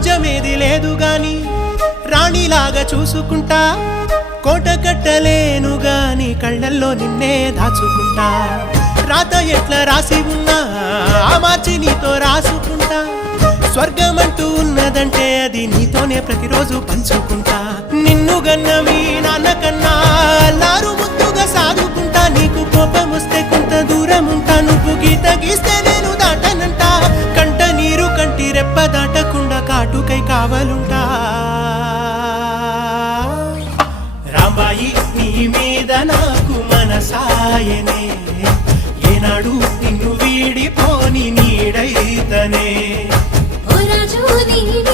రాజ్యమేది లేదు గాని రాణిలాగా చూసుకుంటా కోట కట్టలేను గాని కళ్ళల్లో నిన్నే దాచుకుంటా రాత ఎట్లా రాసి ఉన్నా మార్చి నీతో రాసుకుంటా స్వర్గమంటూ ఉన్నదంటే అది నీతోనే ప్రతిరోజు పంచుకుంటా నిన్ను గన్నవి నాన్నకన్నా లారు ముద్దుగా సాదుకుంటా నీకు కోపం వస్తే కొంత దూరం ఉంటా నువ్వు గీత గీస్తే నేను దాటనంటా కంట నీరు కంటి రెప్ప దాటకుండా కాటుకై కావలుంటా రాంబాయి నీ మీద నాకు మనసాయనే ఏనాడు నిన్ను వీడిపోని నీడైతనే ఓ రాజు నీ